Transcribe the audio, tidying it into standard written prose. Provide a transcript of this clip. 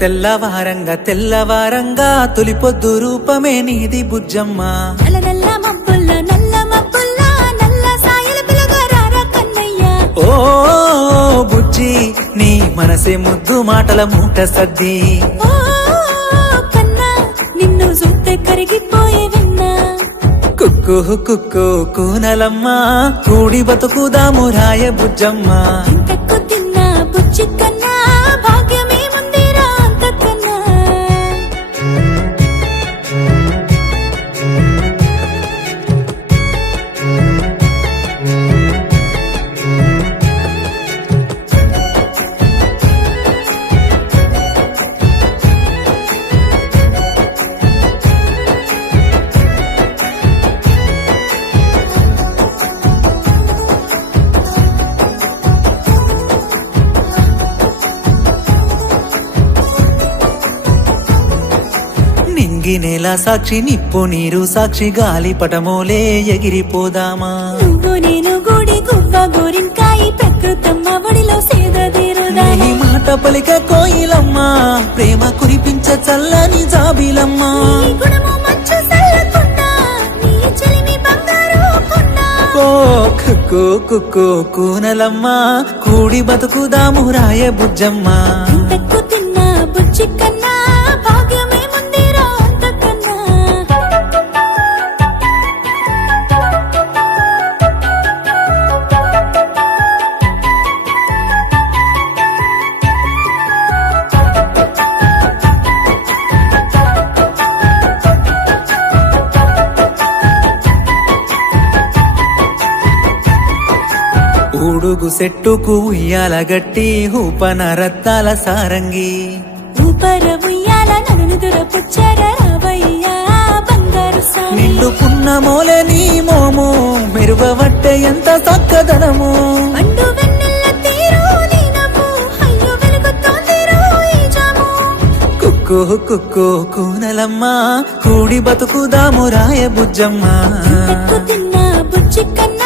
తెల్లవారంగా తెల్లవారంగా తొలి పొద్దు రూపమే నీది బుజ్జమ్మ. నల్ల నల్ల మబ్బుల్ల నల్ల మబ్బుల్ల నల్ల సాయల పిలగారా కన్నయ్య. ఓ బుజ్జి నీ మనసే ముద్దు మాటల మూట సద్ది. ఓ కన్నా నిన్ను చూస్తే కరిగిపోయే విన్నా. కుక్కు కుక్కు కూనలమ్మ కూడి బతుకుదాము రాయ బుజ్జమ్మ. ఇంతకు తిన్నా బుజ్జి కన్నా భాగ్యమే ముందిరా అంతకన్నా. నింగి నేల సాక్షి నిప్పు నీరు సాక్షి గాలి పటమోలే ఎగిరిపోదామా. నువ్వు నేను గూడి గువ్వ గోరింకాయి ప్రకృతమ్మ ఒడిలో సేదదీరుదా. నీ మాట పలిక కోయిలమ్మ ప్రేమ కురిపించ చల్లని జాబిలమ్మ. నీ గుణము మంచు చల్లకుండా నీ చెలిమి బంగారు కొండ. ఓ కుక్కు కుక్కు కూనలమ్మ కూడి బతుకుదాము రాయ బుజ్జమ్మ. ఇంతకు తిన్నా బుజ్జి కన్నా భాగ్యమే ముందిరా అంతకన్నా. ఊడుగు సెట్టుకు ఉయ్యాల గట్టి ఊపన రత్తాల సారంగి. ఊపర ఉయ్యాల నన్ను దురపుచ్చర రావయ్యా బంగారు సామి. నిండు పున్నమోలే నీ మోము మెరుగవట్టే ఎంత చక్కదనము. పండు వెన్నెల తీరు నీ నవ్వు అయ్యో వెలుగుతోందిరో ఈ జాము. కుక్కు కుక్కు కూనలమ్మ కూడి బతుకుదాము రాయ బుజ్జమ్మ. ఇంతకు తిన్నా బుజ్జి కన్నా